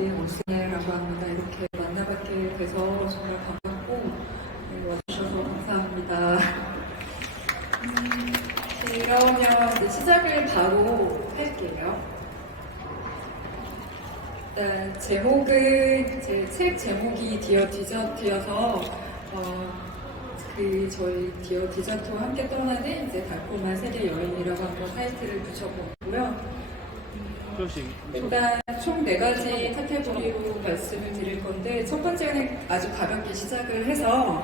오스네라고 합니다. 이렇게 만나뵙게 돼서 정말 반갑고 와주셔서 감사합니다. 그러면 이제 시작을 바로 할게요. 일단 제목은 제 책 제목이 디어 디저트여서 저희 디어 디저트와 함께 떠나는 이제 달콤한 세계 여행이라고 한번 타이틀을 붙여보고요. 일단 총 4가지 카테고리로 말씀을 드릴 건데, 첫 번째는 아주 가볍게 시작을 해서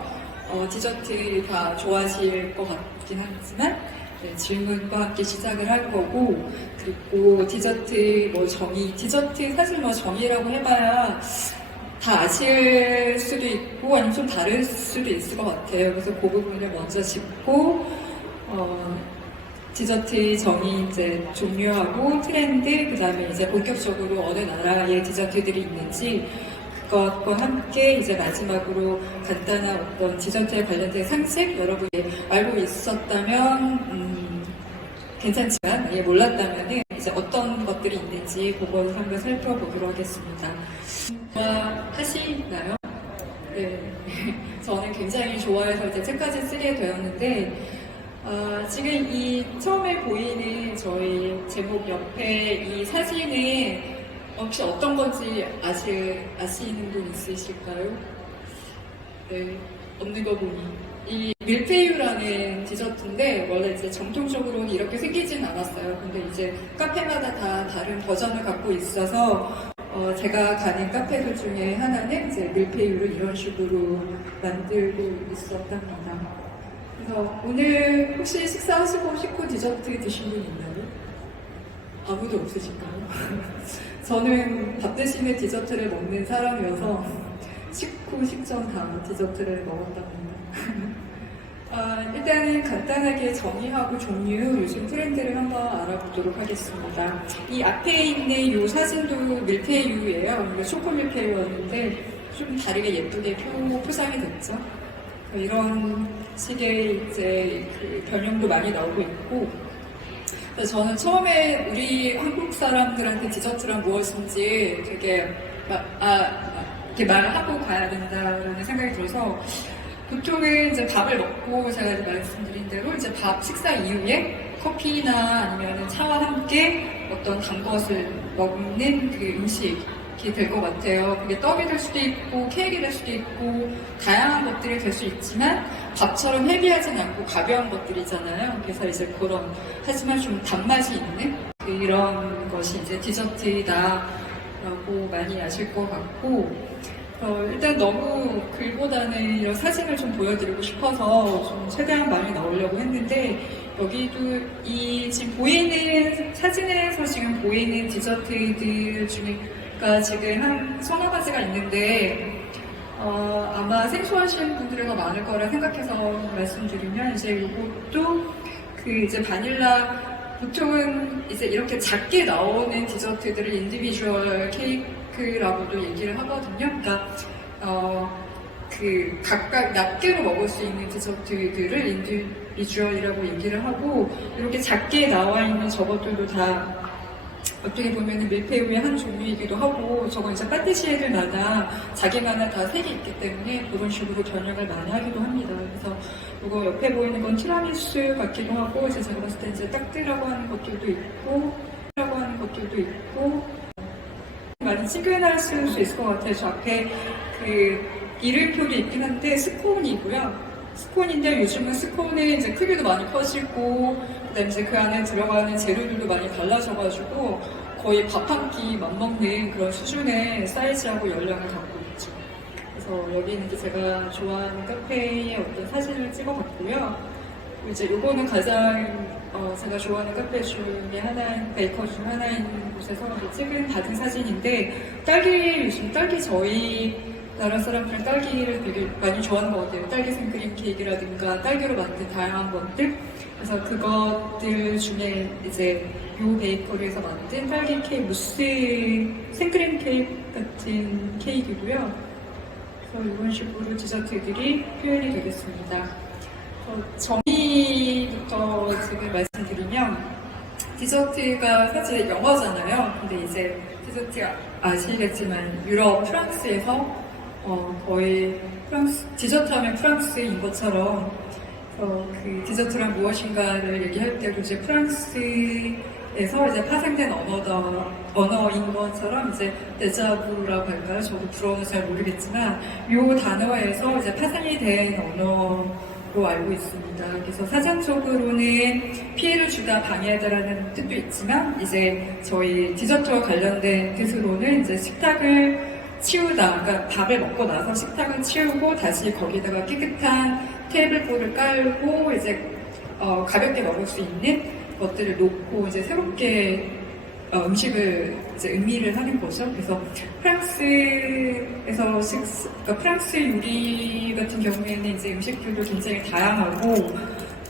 디저트 다 좋아하실 것 같긴 하지만 질문과 함께 시작을 할 거고, 그리고 디저트 디저트 사실 정의라고 해봐야 다 아실 수도 있고 아니면 좀 다를 수도 있을 것 같아요. 그래서 그 부분을 먼저 짚고 디저트 정의 이제 종류하고 트렌드, 그 다음에 이제 본격적으로 어느 나라의 디저트들이 있는지 그것과 함께 이제 마지막으로 간단한 어떤 디저트에 관련된 상식, 여러분이 알고 있었다면 괜찮지만 몰랐다면 이제 어떤 것들이 있는지 그걸 한번 살펴보도록 하겠습니다. 하시나요? 네. 저는 굉장히 좋아해서 이제 책까지 쓰게 되었는데, 지금 이 처음에 보이는 저희 제목 옆에 이 사진은 혹시 어떤 건지 아시는 분 있으실까요? 네, 없는 거 보니. 이 밀푀유라는 디저트인데, 원래 이제 정통적으로는 이렇게 생기진 않았어요. 근데 이제 카페마다 다 다른 버전을 갖고 있어서, 제가 가는 카페들 중에 하나는 이제 밀푀유를 이런 식으로 만들고 있었답니다. 그래서 오늘 혹시 식사하시고 식후 디저트 드신 분 있나요? 아무도 없으실까요? 저는 밥 대신에 디저트를 먹는 사람이어서 식후 식전 다 디저트를 먹었답니다. 일단은 간단하게 정의하고 종류, 요즘 트렌드를 한번 알아보도록 하겠습니다. 이 앞에 있는 이 사진도 밀푀유예요. 초코 밀푀유였는데 좀 다르게 예쁘게 포장이 됐죠. 이런 식의 이제 변형도 많이 나오고 있고, 그래서 저는 처음에 우리 한국 사람들한테 디저트란 무엇인지 되게 이렇게 말하고 가야 된다라는 생각이 들어서, 보통은 이제 밥을 먹고 제가 이제 말씀드린 대로 이제 식사 이후에 커피나 아니면 차와 함께 어떤 단 것을 먹는 그 음식이 될 것 같아요. 그게 떡이 될 수도 있고 케이크가 될 수도 있고 다양한 것들이 될 수 있지만 밥처럼 헤비하진 않고 가벼운 것들이잖아요. 그래서 이제 하지만 좀 단맛이 있는 이런 것이 이제 디저트다라고 많이 아실 것 같고, 일단 너무 글보다는 이런 사진을 좀 보여드리고 싶어서 좀 최대한 많이 나오려고 했는데, 여기도 지금 보이는 사진에서 지금 보이는 디저트들 중에가 지금 한 서너 가지가 있는데, 아마 생소하신 분들이 더 많을 거라 생각해서 말씀드리면, 이제 이것도 이제 바닐라, 보통은 이제 이렇게 작게 나오는 디저트들을 인디비주얼 케이크라고도 얘기를 하거든요. 그러니까 각각 낱개로 먹을 수 있는 디저트들을 인디비주얼이라고 얘기를 하고, 이렇게 작게 나와 있는 저것들도 다 어떻게 보면 밀푀유의 한 종류이기도 하고, 저건 이제 파티시에들마다 자기만의 다 색이 있기 때문에 그런 식으로 변형을 많이 하기도 합니다. 그래서 이거 옆에 보이는 건 티라미수 같기도 하고, 이제 제가 봤을 때 이제 딱띠라고 하는 것들도 있고, 많이 친근하실 수 있을 것 같아요. 저 앞에 이름표도 있긴 한데 스콘이고요. 스콘인데 요즘은 스콘은 이제 크기도 많이 커지고, 그다음에 이제 그 안에 들어가는 재료들도 많이 달라져가지고 거의 밥 한 끼 맞먹는 그런 수준의 사이즈하고 열량을 갖고 있죠. 그래서 여기는 이제 제가 좋아하는 카페의 어떤 사진을 찍어봤고요. 이제 요거는 가장 제가 좋아하는 카페 중에 하나인, 베이커 중 하나인 곳에서 받은 사진인데, 요즘 딸기 저희 나라 사람들은 딸기를 되게 많이 좋아하는 것 같아요. 딸기 생크림 케이크라든가 딸기로 만든 다양한 것들. 그래서 그것들 중에 이제 요 베이커리에서 만든 딸기 케이크, 무스 생크림 케이크 같은 케이크이고요. 그래서 이런 식으로 디저트들이 표현이 되겠습니다. 정의부터 지금 말씀드리면, 디저트가 사실 영어잖아요. 근데 이제 디저트가 아시겠지만 유럽 프랑스에서 거의 디저트 하면 프랑스인 것처럼 그 디저트란 무엇인가를 얘기할 때도 이제 프랑스에서 이제 파생된 언어인 것처럼 이제 데자부라고 할까요? 저도 불어는 잘 모르겠지만 이 단어에서 이제 파생이 된 언어로 알고 있습니다. 그래서 사전적으로는 피해를 주다 방해하다라는 뜻도 있지만 이제 저희 디저트와 관련된 뜻으로는 이제 식탁을 치우다, 그러니까 밥을 먹고 나서 식탁을 치우고 다시 거기다가 깨끗한 테이블보를 깔고 이제 가볍게 먹을 수 있는 것들을 놓고 이제 새롭게 음식을 이제 음미를 하는 거죠. 그래서 프랑스에서 그러니까 프랑스 요리 같은 경우에는 이제 음식들도 굉장히 다양하고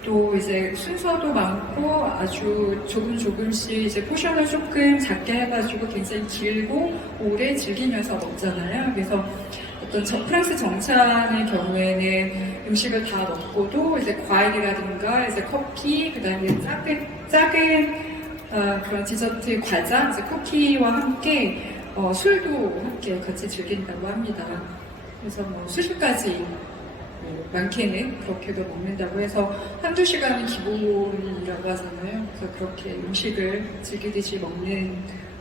또 이제 순서도 많고 아주 조금씩 이제 포션을 조금 작게 해가지고 굉장히 길고 오래 즐기면서 먹잖아요. 그래서 어떤 프랑스 정찬의 경우에는 음식을 다 넣고도 이제 과일이라든가 이제 커피, 그 다음에 작은 그런 디저트 과자, 이제 쿠키와 함께 술도 함께 같이 즐긴다고 합니다. 그래서 뭐 수십가지 많게는 그렇게도 먹는다고 해서 한두 시간은 기본이라고 하잖아요. 그래서 그렇게 음식을 즐기듯이 먹는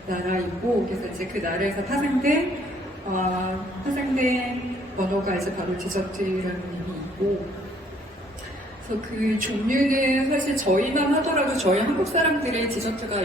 나라이고, 그래서 이제 그 나라에서 파생된 언어가 이제 바로 디저트라는 의미이고, 그래서 그 종류는 사실 저희만 하더라도 저희 한국 사람들의 디저트가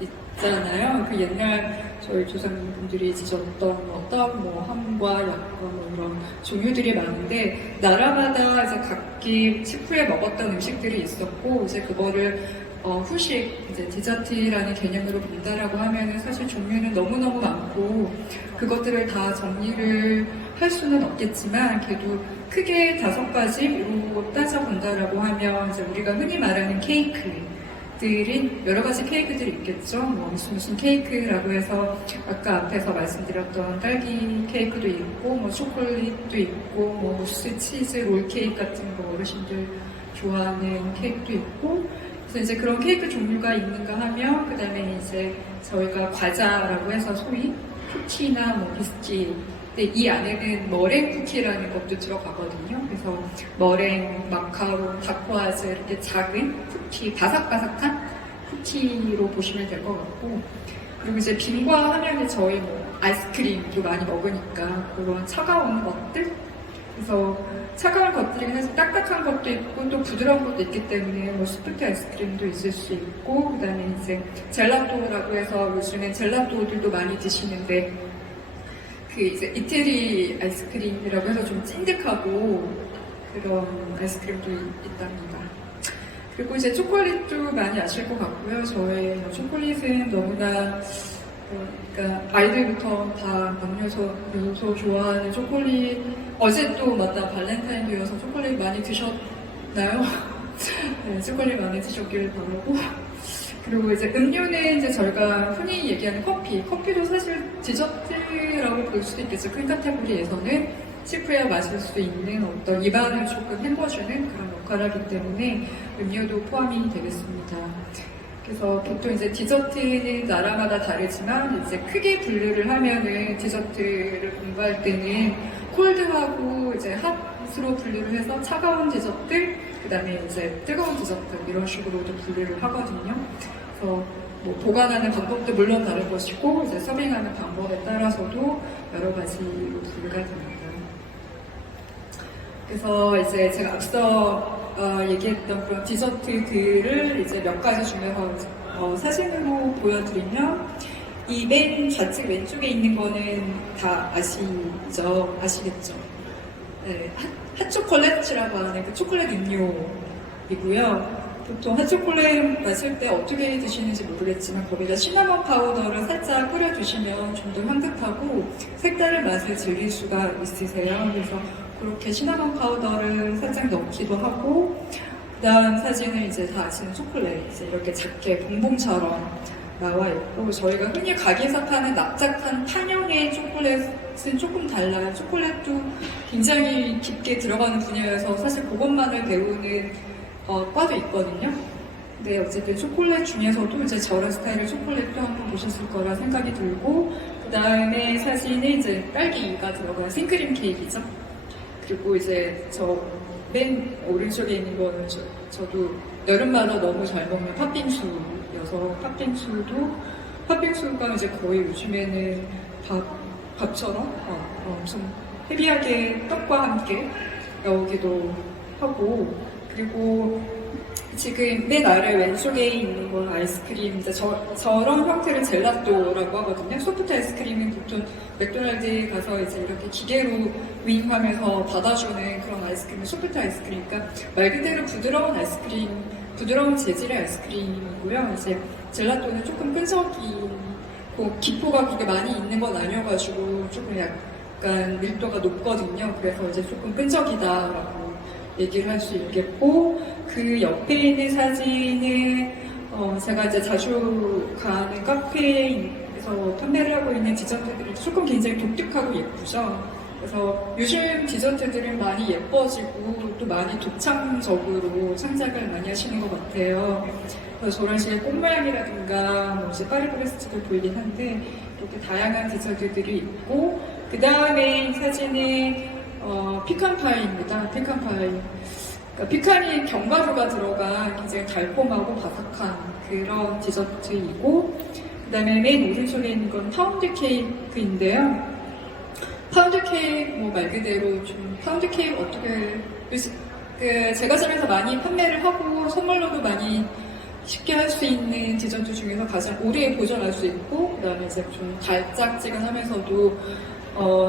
있잖아요. 그 옛날 저희 조상분들이 지셨던 어떤 뭐 함과 약과 뭐 이런 종류들이 많은데 나라마다 이제 각기 식후에 먹었던 음식들이 있었고 이제 그거를 후식 이제 디저트라는 개념으로 본다라고 하면은 사실 종류는 너무너무 많고 그것들을 다 정리를 할 수는 없겠지만 그래도 크게 5가지로 따져본다라고 하면 이제 우리가 흔히 말하는 케이크들인 여러 가지 케이크들이 있겠죠. 뭐 무슨 케이크라고 해서 아까 앞에서 말씀드렸던 딸기 케이크도 있고 뭐 초콜릿도 있고 뭐 무스 치즈 롤 케이크 같은 거 어르신들 좋아하는 케이크도 있고 그래서 이제 그런 케이크 종류가 있는가 하면 그 다음에 이제 저희가 과자라고 해서 소위 쿠키나 뭐 비스킷 근데 이 안에는 머랭 쿠키라는 것도 들어가거든요. 그래서 머랭, 마카롱, 다코아즈 이렇게 작은 쿠키, 바삭바삭한 쿠키로 보시면 될 것 같고 그리고 이제 빈과 하면은 저희 뭐 아이스크림도 많이 먹으니까 그런 차가운 것들 그래서 차가운 것들이 사실 딱딱한 것도 있고 또 부드러운 것도 있기 때문에 뭐 스프트 아이스크림도 있을 수 있고 그 다음에 이제 젤라또라고 해서 요즘엔 젤라또들도 많이 드시는데 그 이제 이태리 아이스크림이라고 해서 좀 찐득하고 그런 아이스크림도 있답니다. 그리고 이제 초콜릿도 많이 아실 것 같고요. 저의 초콜릿은 너무나 그러니까 아이들부터 다 남녀소 좋아하는 초콜릿 어제 또 맞다 발렌타인데이여서 초콜릿 많이 드셨나요? 네, 초콜릿 많이 드셨길 바라고 그리고 이제 음료는 이제 저희가 흔히 얘기하는 커피도 사실 디저트라고 볼 수도 있겠죠. 큰 카테고리에서는 식후에 마실 수 있는 어떤 입안을 조금 헹궈주는 그런 역할을 하기 때문에 음료도 포함이 되겠습니다. 그래서 보통 이제 디저트는 나라마다 다르지만 이제 크게 분류를 하면은 디저트를 공부할 때는 콜드하고 이제 핫으로 분류를 해서 차가운 디저트, 그 다음에 이제 뜨거운 디저트 이런 식으로도 분류를 하거든요. 그래서 뭐 보관하는 방법도 물론 다른 것이고 이제 서빙하는 방법에 따라서도 여러 가지로 분류가 됩니다. 그래서 이제 제가 앞서 얘기했던 그런 디저트들을 이제 몇 가지 중에서 사진으로 보여드리면 이 맨 좌측 왼쪽에 있는 거는 다 아시겠죠? 네, 핫초콜릿이라고 하는 그 초콜릿 음료이고요. 보통 핫초콜릿 마실 때 어떻게 드시는지 모르겠지만 거기다 시나몬 파우더를 살짝 뿌려 주시면 좀 더 향긋하고 색다른 맛을 즐길 수가 있으세요. 그래서 그렇게 시나몬 파우더를 살짝 넣기도 하고 그 다음 사진은 이제 다 아시는 초콜릿 이제 이렇게 작게 봉봉처럼 나와 있고 저희가 흔히 가게에서 파는 납작한 판형의 초콜릿은 조금 달라요. 초콜릿도 굉장히 깊게 들어가는 분야여서 사실 그것만을 배우는 과도 있거든요. 근데 어쨌든 초콜릿 중에서도 이제 저런 스타일의 초콜릿도 한번 보셨을 거라 생각이 들고, 그 다음에 사진은 이제 딸기가 들어간 생크림 케이크죠. 그리고 이제 저 맨 오른쪽에 있는 거는 저도 여름마다 너무 잘 먹는 팥빙수여서 팥빙수가 이제 거의 요즘에는 밥처럼 엄청 헤비하게 떡과 함께 나오기도 하고, 그리고 지금 맨 아래 왼쪽에 있는 건 아이스크림, 이제 저런 형태를 젤라또라고 하거든요. 소프트 아이스크림은 보통 맥도날드에 가서 이제 이렇게 기계로 윙하면서 받아주는 그런 아이스크림은 소프트 아이스크림. 그러니까 말 그대로 부드러운 아이스크림, 부드러운 재질의 아이스크림이고요. 이제 젤라또는 조금 끈적이고 기포가 그렇게 많이 있는 건 아니어가지고 조금 약간 밀도가 높거든요. 그래서 이제 조금 끈적이다라고 얘기를 할 수 있겠고, 그 옆에 있는 사진은 제가 이제 자주 가는 카페에서 판매를 하고 있는 디저트들이 조금 굉장히 독특하고 예쁘죠. 그래서 요즘 디저트들은 많이 예뻐지고 또 많이 독창적으로 창작을 많이 하시는 것 같아요. 그래서 저런 식의 꽃 모양이라든가 뭐 이제 파리브레스트도 보이긴 한데 이렇게 다양한 디저트들이 있고, 그 다음에 사진은 피칸파이입니다. 피칸파이. 그러니까 피칸이 견과류가 들어간 굉장히 달콤하고 바삭한 그런 디저트이고, 그 다음에 맨 오른쪽에 있는 건 파운드 케이크인데요. 파운드 케이크 뭐 말 그대로 좀 파운드 케이크 어떻게 제가 집에서 많이 판매를 하고 선물로도 많이 쉽게 할 수 있는 디저트 중에서 가장 오래 보존할 수 있고, 그 다음에 이제 좀 달짝지근하면서도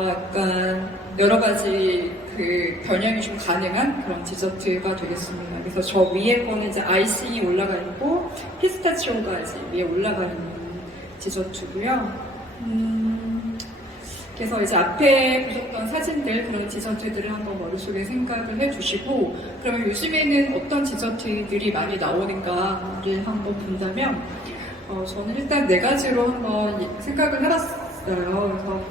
약간 여러 가지 그 변형이 좀 가능한 그런 디저트가 되겠습니다. 그래서 저 위에 거는 이제 아이싱이 올라가 있고 피스타치오가 이제 위에 올라가 있는 디저트고요. 그래서 이제 앞에 보셨던 사진들, 그런 디저트들을 한번 머릿속에 생각을 해주시고, 그러면 요즘에는 어떤 디저트들이 많이 나오는가를 한번 본다면, 저는 일단 4가지로 한번 생각을 해봤어요. 그래서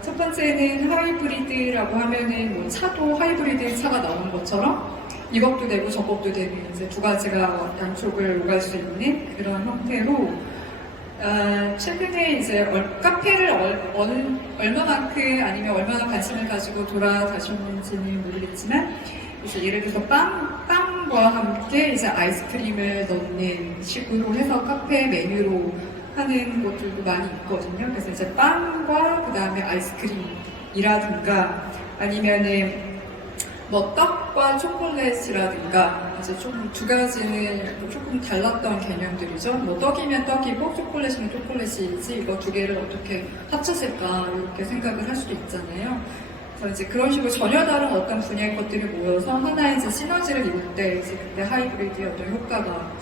첫 번째는 하이브리드라고 하면은 뭐 차도 하이브리드 차가 나오는 것처럼 이것도 되고 저것도 되는 이제 2가지가 양쪽을 오갈 수 있는 그런 형태로, 최근에 이제 카페를 얼마만큼 아니면 얼마나 관심을 가지고 돌아다셨는지는 모르겠지만, 이제 예를 들어서 빵과 함께 이제 아이스크림을 넣는 식으로 해서 카페 메뉴로 하는 것들도 많이 있거든요. 그래서 이제 빵과 그 다음에 아이스크림이라든가 아니면은 뭐 떡과 초콜릿이라든가 이제 좀 2가지는 조금 달랐던 개념들이죠. 뭐 떡이면 떡이고 초콜릿이면 초콜릿이지 이거 2개를 어떻게 합쳤을까 이렇게 생각을 할 수도 있잖아요. 그래서 이제 그런 식으로 전혀 다른 어떤 분야의 것들이 모여서 하나의 이제 시너지를 이룰 때 이제 그때 하이브리드의 어떤 효과가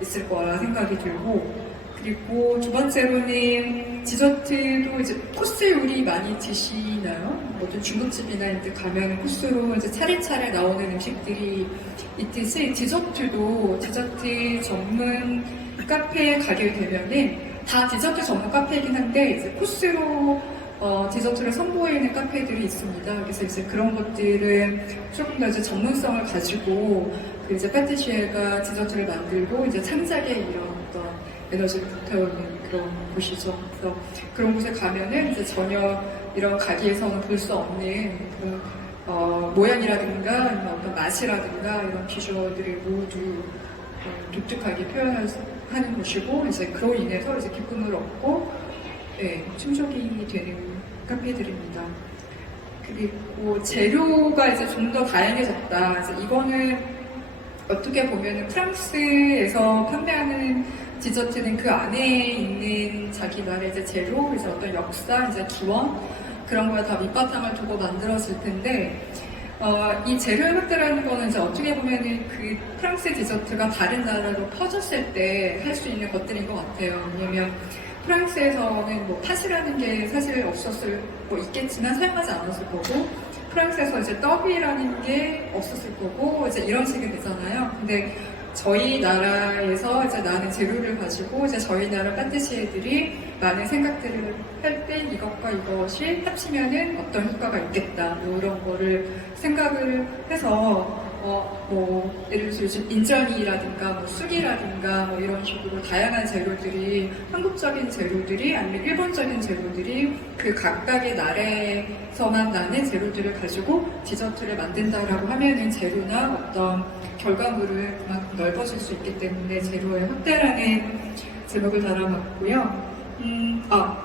있을 거라 생각이 들고, 그리고 2번째로는 디저트도 이제 코스 요리 많이 드시나요? 어떤 중국집이나 이런 데 가면 코스로 이제 차례차례 나오는 음식들이 있듯이 디저트도 디저트 전문 카페에 가게 되면은 다 디저트 전문 카페이긴 한데 이제 코스로 디저트를 선보이는 카페들이 있습니다. 그래서 이제 그런 것들은 조금 더 이제 전문성을 가지고 그 이제 파티시에가 디저트를 만들고 이제 창작에 이런 어떤 에너지를 불태우는 그런 곳이죠. 그래서 그런 곳에 가면은 이제 전혀 이런 가게에서는 볼 수 없는 그 모양이라든가 아니면 어떤 맛이라든가 이런 비주얼들을 모두 독특하게 표현하는 곳이고, 이제 그로 인해서 이제 기쁨을 얻고 충족이 되는 카페들입니다. 그리고 재료가 이제 좀 더 다양해졌다. 이제 이거는 어떻게 보면은 프랑스에서 판매하는 디저트는 그 안에 있는 자기 나라의 이제 재료, 이제 어떤 역사, 이제 기원 그런 거에 다 밑바탕을 두고 만들었을 텐데, 이 재료 협회라는 거는 이제 어떻게 보면은 그 프랑스 디저트가 다른 나라로 퍼졌을 때 할 수 있는 것들인 것 같아요. 왜냐면 프랑스에서는 뭐 팥이라는 게 사실 없었을 뭐 있겠지만 사용하지 않았을 거고, 프랑스에서 이제 떡이라는 게 없었을 거고, 이제 이런 식이 되잖아요. 근데 저희 나라에서 이제 나는 재료를 가지고 이제 저희 나라 파티시에들이 많은 생각들을 할 때 이것과 이것이 합치면은 어떤 효과가 있겠다 이런 거를 생각을 해서 예를 들어서 요즘 인절미라든가 뭐 쑥이라든가 뭐 이런 식으로 다양한 재료들이, 한국적인 재료들이 아니면 일본적인 재료들이 그 각각의 나라에서만 나는 재료들을 가지고 디저트를 만든다라고 하면은 재료나 어떤 결과물을 그만큼 넓어질 수 있기 때문에 재료의 확대라는 제목을 달아봤고요.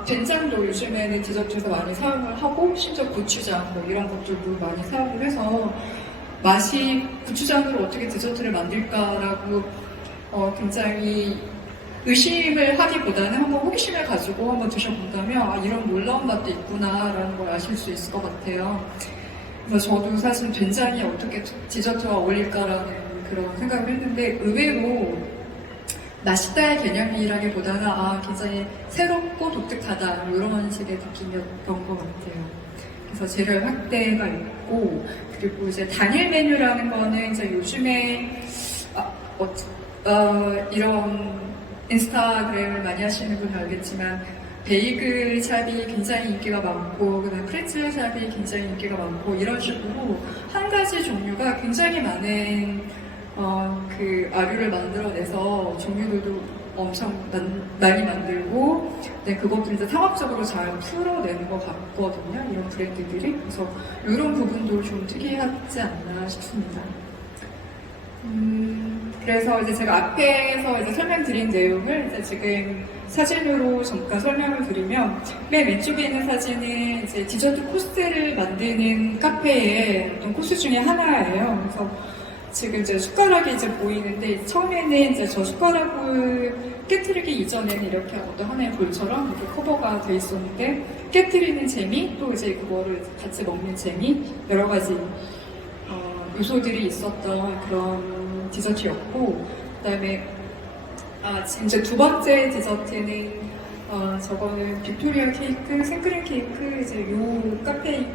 된장도 요즘에는 디저트에서 많이 사용을 하고, 심지어 고추장 뭐 이런 것들도 많이 사용을 해서 맛이 고추장으로 어떻게 디저트를 만들까라고 굉장히 의심을 하기보다는 한번 호기심을 가지고 한번 드셔본다면 이런 놀라운 맛도 있구나라는 걸 아실 수 있을 것 같아요. 그래서 저도 사실 된장이 어떻게 디저트와 어울릴까라는 그런 생각을 했는데 의외로 맛있다의 개념이라기보다는 굉장히 새롭고 독특하다 이런 식의 느낌이었던 것 같아요. 그래서 재료 확대가 있고, 그리고 이제 단일 메뉴라는 거는 이제 요즘에 이런 인스타그램을 많이 하시는 분은 알겠지만 베이글 샵이 굉장히 인기가 많고, 그다음에 프레첼 샵이 굉장히 인기가 많고, 이런 식으로 한 가지 종류가 굉장히 많은 그 아류를 만들어내서 종류들도 엄청 많이 만들고, 그것도 이제 상업적으로 잘 풀어내는 것 같거든요, 이런 브랜드들이. 그래서 이런 부분도 좀 특이하지 않나 싶습니다. 그래서 이제 제가 앞에서 이제 설명드린 내용을 이제 지금 사진으로 잠깐 설명을 드리면, 맨 왼쪽에 있는 사진은 이제 디저트 코스를 만드는 카페의 어떤 코스 중에 하나예요. 그래서 지금 이제 숟가락이 이제 보이는데, 처음에는 이제 저 숟가락을 깨트리기 이전에는 이렇게 어떤 하나의 볼처럼 이렇게 커버가 돼 있었는데, 깨트리는 재미, 또 이제 그거를 같이 먹는 재미, 여러 가지 요소들이 있었던 그런 디저트였고, 그다음에 지금 이제 두 번째 디저트는 저거는 빅토리아 케이크, 생크림 케이크, 이제 요 카페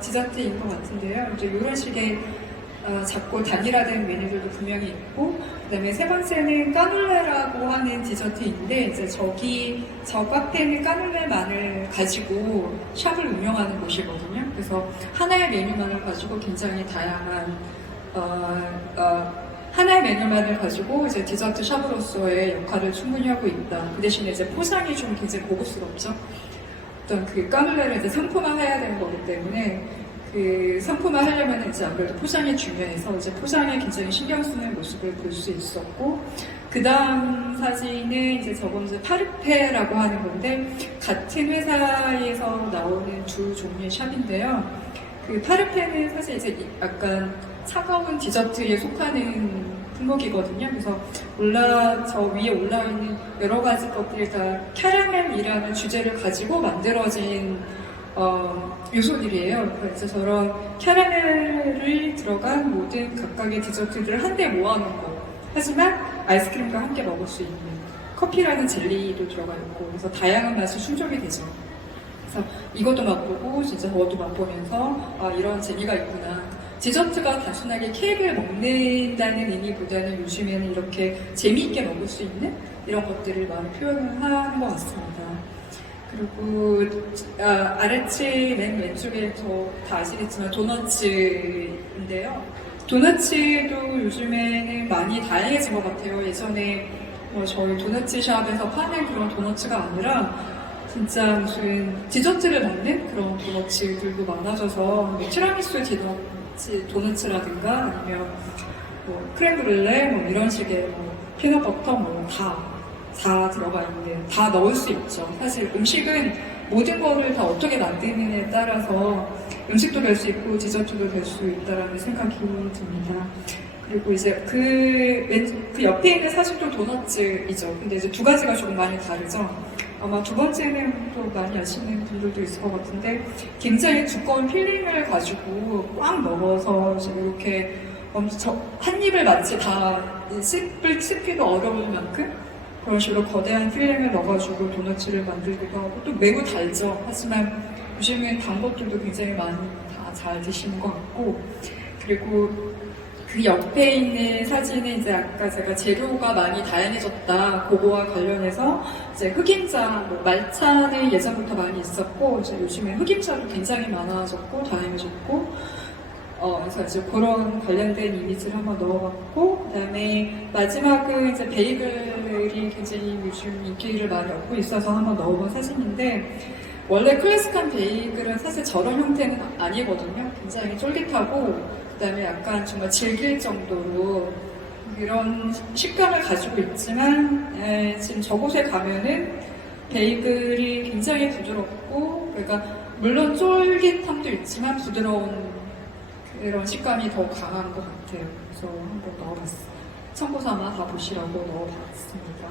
디저트인 것 같은데요. 이제 이런 식의 작고 단일화된 메뉴들도 분명히 있고, 그다음에 세 번째는 까눌레라고 하는 디저트인데, 이제 저 카페는 까눌레만을 가지고 샵을 운영하는 곳이거든요. 그래서 하나의 메뉴만을 가지고 굉장히 다양한 하나의 메뉴만을 가지고 이제 디저트 샵으로서의 역할을 충분히 하고 있다. 그 대신에 이제 포장이 좀 굉장히 고급스럽죠. 어떤 그 까눌레를 이제 상품화해야 되는 거기 때문에, 그 상품화 하려면 이제 아무래도 포장이 중요해서 이제 포장에 굉장히 신경 쓰는 모습을 볼 수 있었고, 그 다음 사진은 이제 저건 이제 파르페라고 하는 건데, 같은 회사에서 나오는 두 종류의 샵인데요. 그 파르페는 사실 이제 약간 차가운 디저트에 속하는 품목이거든요. 그래서 저 위에 올라있는 여러 가지 것들이 다 캐러멜이라는 주제를 가지고 만들어진 요소들이에요. 그래서 저런 캐러멜을 들어간 모든 각각의 디저트들을 한데 모아놓은 거. 하지만 아이스크림과 함께 먹을 수 있는, 커피라는 젤리도 들어가 있고, 그래서 다양한 맛이 충족이 되죠. 그래서 이것도 맛보고 진짜 저것도 맛보면서 이런 재미가 있구나. 디저트가 단순하게 케이크를 먹는다는 의미보다는 요즘에는 이렇게 재미있게 먹을 수 있는 이런 것들을 많이 표현을 하는 것 같습니다. 그리고 아래층 맨 왼쪽에 다 아시겠지만 도너츠인데요. 도너츠도 요즘에는 많이 다양해진 것 같아요. 예전에 저희 도너츠 샵에서 파는 그런 도너츠가 아니라 진짜 무슨 디저트를 먹는 그런 도너츠들도 많아져서 티라미수 도너츠라든가 아니면 크렘 브룰레 이런 식의 피넛버터 다 들어가 있는, 다 넣을 수 있죠. 사실 음식은 모든 거를 다 어떻게 만드느냐에 따라서 음식도 될 수 있고 디저트도 될 수 있다라는 생각이 듭니다. 그리고 이제 그 옆에 있는 사실도 도너츠이죠. 근데 이제 두 가지가 조금 많이 다르죠. 아마 두 번째는 또 많이 아시는 분들도 있을 것 같은데, 굉장히 두꺼운 필링을 가지고 꽉 넣어서 이렇게 한 입을 마치 다 씹기도 어려울 만큼 그런 식으로 거대한 필링을 넣어가지고 도너츠를 만들기도 하고, 또 매우 달죠. 하지만 요즘엔 단 것들도 굉장히 많이 다 잘 드시는 것 같고, 그리고 그 옆에 있는 사진은 이제 아까 제가 재료가 많이 다양해졌다, 그거와 관련해서 이제 흑임자, 말차는 예전부터 많이 있었고, 이제 요즘에 흑임자도 굉장히 많아졌고 다양해졌고, 그래서 이제 그런 관련된 이미지를 한번 넣어봤고, 그 다음에 마지막은 이제 베이글이 굉장히 요즘 인기를 많이 얻고 있어서 한번 넣어본 사진인데, 원래 클래식한 베이글은 사실 저런 형태는 아니거든요. 굉장히 쫄깃하고, 그 다음에 약간 정말 질길 정도로 이런 식감을 가지고 있지만, 지금 저곳에 가면은 베이글이 굉장히 부드럽고, 그러니까 물론 쫄깃함도 있지만 부드러운 이런 식감이 더 강한 것 같아요. 그래서 한번 넣어봤어요. 참고 삼아 다 보시라고 넣어봤습니다.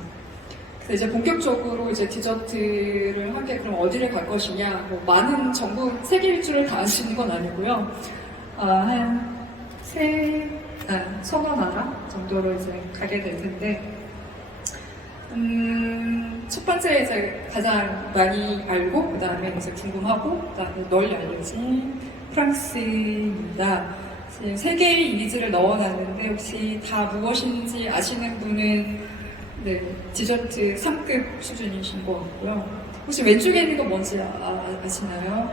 그래서 이제 본격적으로 이제 디저트를 하게 그럼 어디를 갈 것이냐, 뭐 많은 전국 세계 일주를 다 하시는 건 아니고요. 한 서너 나라 정도로 이제 가게 될 텐데, 첫 번째 이제 가장 많이 알고, 그 다음에 이제 궁금하고, 그 다음에 널리 알려진 프랑스입니다. 세 개의 이미지를 넣어놨는데 혹시 다 무엇인지 아시는 분은 네, 디저트 3급 수준이신 것 같고요. 혹시 왼쪽에 있는 거 뭔지 아시나요?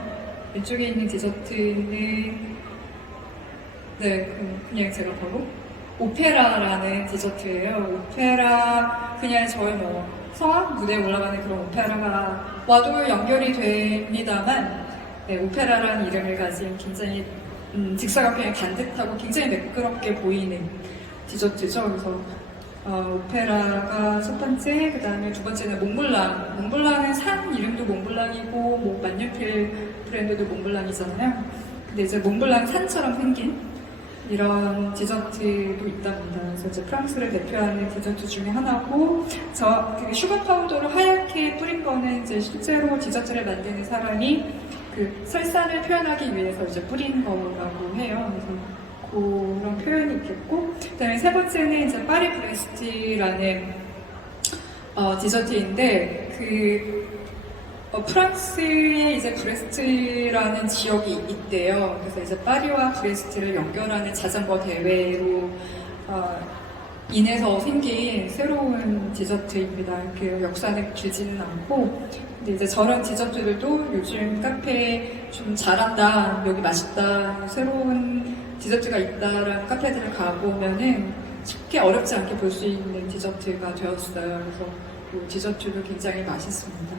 왼쪽에 있는 디저트는 네, 그냥 제가 바로 오페라라는 디저트예요. 오페라, 그냥 저희 뭐 성악 무대에 올라가는 그런 오페라가 와도 연결이 됩니다만, 네, 오페라라는 이름을 가진 굉장히 직사각형이 반듯하고 굉장히 매끄럽게 보이는 디저트죠. 그래서 오페라가 첫 번째, 그 다음에 두 번째는 몽블랑. 몽블랑은 산 이름도 몽블랑이고, 뭐 만년필 브랜드도 몽블랑이잖아요. 근데 이제 몽블랑 산처럼 생긴 이런 디저트도 있답니다. 그래서 이제 프랑스를 대표하는 디저트 중에 하나고, 그 슈가 파우더를 하얗게 뿌린 거는 이제 실제로 디저트를 만드는 사람이 그 설산을 표현하기 위해서 이제 뿌린 거라고 해요. 그래서 그런 표현이 있겠고, 그다음에 세 번째는 이제 파리 브레스트라는 디저트인데, 프랑스에 이제 브레스트라는 지역이 있대요. 그래서 이제 파리와 브레스트를 연결하는 자전거 대회로 인해서 생긴 새로운 디저트입니다. 그 역사는 길지는 않고, 근데 이제 저런 디저트들도 요즘 카페에 좀 잘한다, 여기 맛있다, 새로운 디저트가 있다라는 카페들을 가보면은 쉽게 어렵지 않게 볼 수 있는 디저트가 되었어요. 그래서 그 디저트도 굉장히 맛있습니다.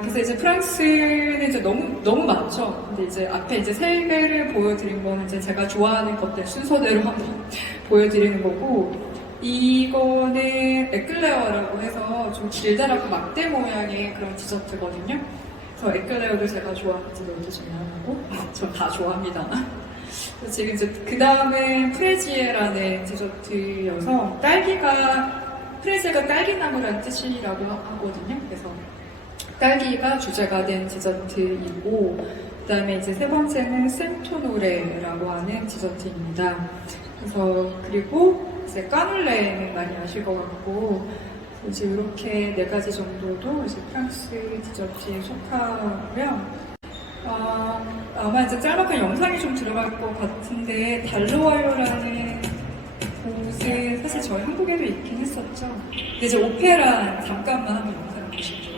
그래서 이제 프랑스는 이제 너무 많죠. 근데 이제 앞에 이제 세 개를 보여드린 거는 이제 제가 좋아하는 것들 순서대로 한번 보여드리는 거고, 이거는 에클레어라고 해서 좀 길다랗고 막대 모양의 그런 디저트거든요. 그래서 에클레어도 제가 좋아하는 디저트 중에 하나고, 전 다 좋아합니다. 그래서 지금 이제 그 다음에 프레지에라는 디저트여서 프레지가 딸기나무라는 뜻이라고 하거든요. 그래서 딸기가 주제가 된 디저트이고, 그 다음에 이제 세 번째는 센토노레라고 하는 디저트입니다. 그래서 그리고 이제 까눌레는 많이 아실 것 같고, 이제 이렇게 네 가지 정도도 이제 프랑스 디저트에 속하고요. 아마 이제 짤막한 영상이 좀 들어갈 것 같은데, 달로와요라는 곳은 사실 저희 한국에도 있긴 했었죠. 근데 이제 오페라 잠깐만 한번 영상을 보실게요.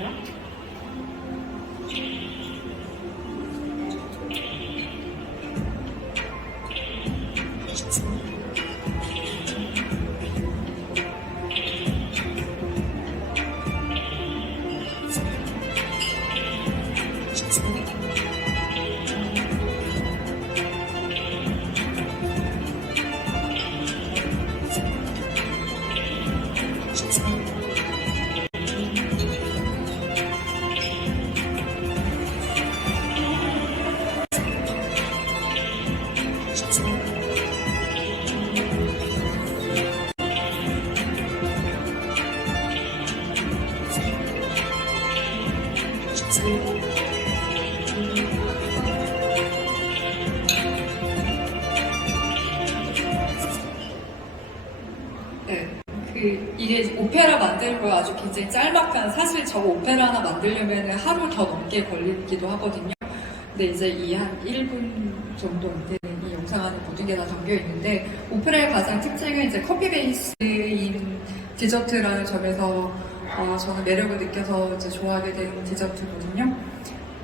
이게 오페라 만들고 아주 굉장히 짤막한, 사실 저거 오페라 하나 만들려면 하루 더 넘게 걸리기도 하거든요. 근데 이제 이 한 1분 정도 되는 이 영상 안에 모든 게 다 담겨 있는데, 오페라의 가장 특징은 이제 커피 베이스인 디저트라는 점에서 저는 매력을 느껴서 이제 좋아하게 된 디저트거든요.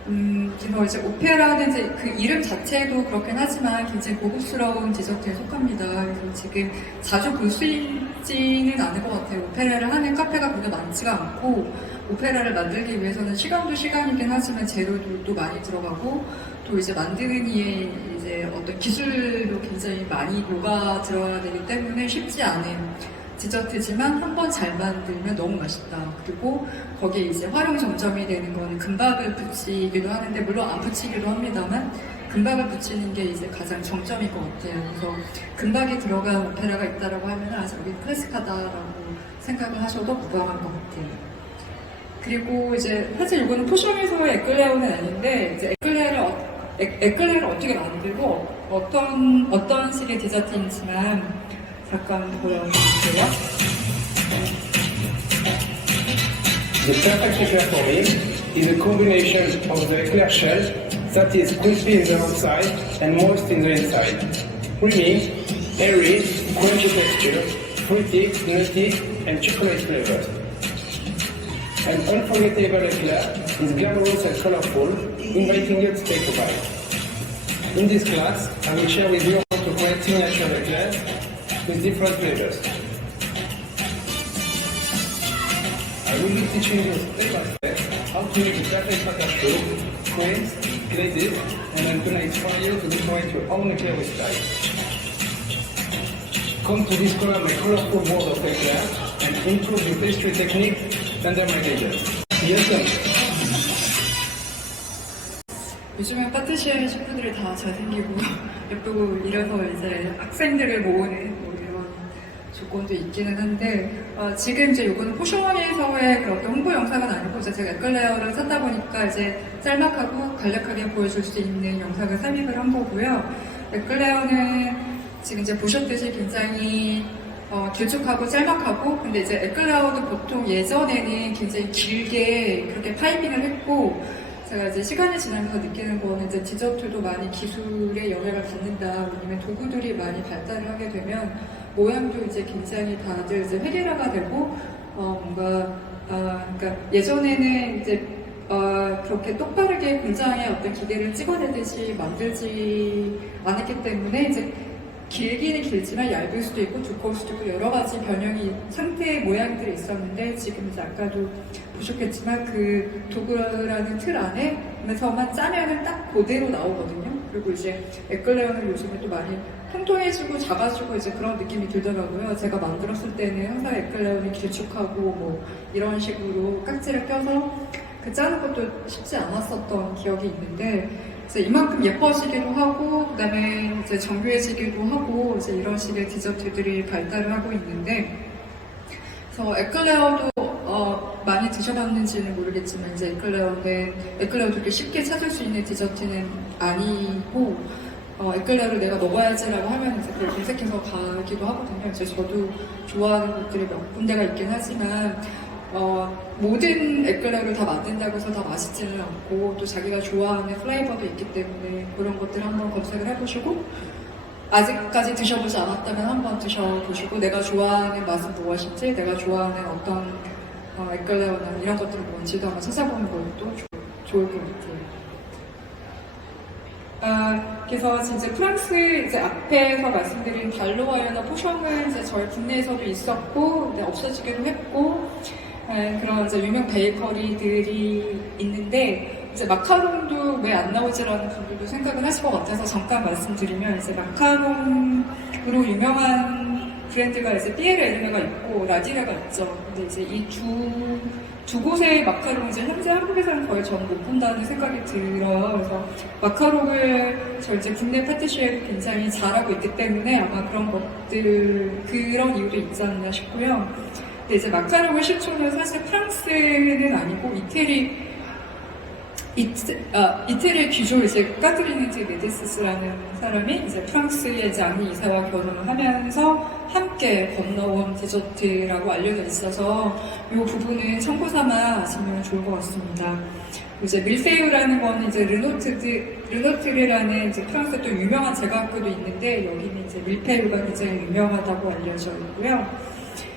그래서 이제 오페라는 이제 그 이름 자체도 그렇긴 하지만 굉장히 고급스러운 디저트에 속합니다. 그래서 지금 자주 볼 수 있지는 않을 것 같아요. 오페라를 하는 카페가 그렇게 많지가 않고, 오페라를 만들기 위해서는 시간도 시간이긴 하지만 재료도 또 많이 들어가고, 또 이제 만드는 이에 이제 어떤 기술도 굉장히 많이 녹아 들어가야 되기 때문에 쉽지 않은 디저트지만 한 번 잘 만들면 너무 맛있다. 그리고 거기에 이제 활용 점정이 되는 거는 금박을 붙이기도 하는데, 물론 안 붙이기도 합니다만 금박을 붙이는 게 이제 가장 정점일 것 같아요. 그래서 금박이 들어간 오페라가 있다라고 하면 아주 여기 클래식하다라고 생각을 하셔도 무방한 것 같아요. 그리고 이제 사실 이거는 포션에서의 에클레어는 아닌데, 이제 에클레어를 어떻게 만들고 어떤 식의 디저트인지만 잠깐 보여드릴게요. The perfect eclair for me is a combination of the eclair shell that is crispy in the outside and moist in the inside. Creamy, airy, crunchy texture, fruity, nutty, and chocolate flavors. An unforgettable eclair is glamorous and colorful, inviting you to take a bite. In this class, I will share with you how to create signature eclairs with different flavors. I will be teaching you step by step how to make a perfect patacho, creams, glazes, and I'm gonna inspire you to decorate your own eclair with style. Come to discover my colorful world of eclair and improve your pastry technique under my guidance. Welcome! 요즘에 파티시에 셰프들이 다 잘생기고 예쁘고 이래서 이제 학생들을 모으는 뭐 이런 조건도 있기는 한데, 지금 이제 요거는 포션에서의 그런 어떤 홍보 영상은 아니고, 이제 제가 에클레어를 찾다 보니까 이제 짤막하고 간략하게 보여줄 수 있는 영상을 삽입을 한 거고요. 에클레어는 지금 이제 보셨듯이 굉장히 길쭉하고 짤막하고, 근데 이제 에클레어도 보통 예전에는 굉장히 길게 그렇게 파이핑을 했고, 제가 이제 시간이 지나면서 느끼는 거는 이제 디저트도 많이 기술의 영향을 받는다, 왜냐면 도구들이 많이 발달을 하게 되면 모양도 이제 굉장히 다들 이제 획일화가 되고, 그러니까 예전에는 이제 그렇게 똑바르게 공장에 어떤 기계를 찍어내듯이 만들지 않았기 때문에 이제 길기는 길지만 얇을 수도 있고 두꺼울 수도 있고 여러 가지 변형이 상태의 모양들이 있었는데, 지금 이제 아까도 보셨겠지만 그 도구라는 틀 안에서만 짜면은 딱 그대로 나오거든요. 그리고 이제 에클레어는 요즘에 또 많이 통통해지고 작아지고 이제 그런 느낌이 들더라고요. 제가 만들었을 때는 항상 에클레어는 길쭉하고 뭐 이런 식으로 깍지를 껴서 그 짜는 것도 쉽지 않았었던 기억이 있는데, 이제 이만큼 예뻐지기도 하고, 그 다음에 이제 정교해지기도 하고, 이제 이런 식의 디저트들이 발달을 하고 있는데, 그래서 에클레어도 많이 드셔봤는지는 모르겠지만, 이제 에클레어도 이렇게 쉽게 찾을 수 있는 디저트는 아니고, 에클레어를 내가 먹어야지라고 하면 이제 그걸 검색해서 가기도 하거든요. 이제 저도 좋아하는 것들이 몇 군데가 있긴 하지만, 모든 에클레어를 다 만든다고 해서 다 맛있지는 않고, 또 자기가 좋아하는 플레이버도 있기 때문에 그런 것들 한번 검색을 해보시고, 아직까지 드셔보지 않았다면 한번 드셔보시고, 내가 좋아하는 맛은 무엇인지, 내가 좋아하는 어떤 에클레어나 이런 것들이 뭔지도 한번 찾아보는 것도 좋을 것 같아요. 그래서 진짜 프랑스 이제 앞에서 말씀드린 달로와이어나 포션은 이제 저희 국내에서도 있었고, 근데 없어지기도 했고, 그런 이제 유명 베이커리들이 있는데, 이제 마카롱도 왜 안 나오지라는 분들도 생각을 하실 것 같아서 잠깐 말씀드리면, 이제 마카롱으로 유명한 브랜드가 이제 삐에르 에르메가 있고 라디레가 있죠. 근데 이제 이 두 곳의 마카롱 이제 현재 한국에서는 거의 전 못 본다는 생각이 들어요. 그래서 마카롱을 저 이제 국내 파티시에도 굉장히 잘하고 있기 때문에 아마 그런 이유도 있지 않나 싶고요. 근데 이제 마카롱의 시초는 사실 프랑스는 아니고 이태리의 귀족 이제 까트리네 드 메디시스라는 사람이 이제 프랑스의 이제 앙리 이사와 결혼을 하면서 함께 건너온 디저트라고 알려져 있어서 이 부분은 참고 삼아 아시면 좋을 것 같습니다. 이제 밀페유라는 건 이제 르노트르라는 이제 프랑스의 또 유명한 제과학교도 있는데, 여기는 이제 밀페유가 굉장히 유명하다고 알려져 있고요.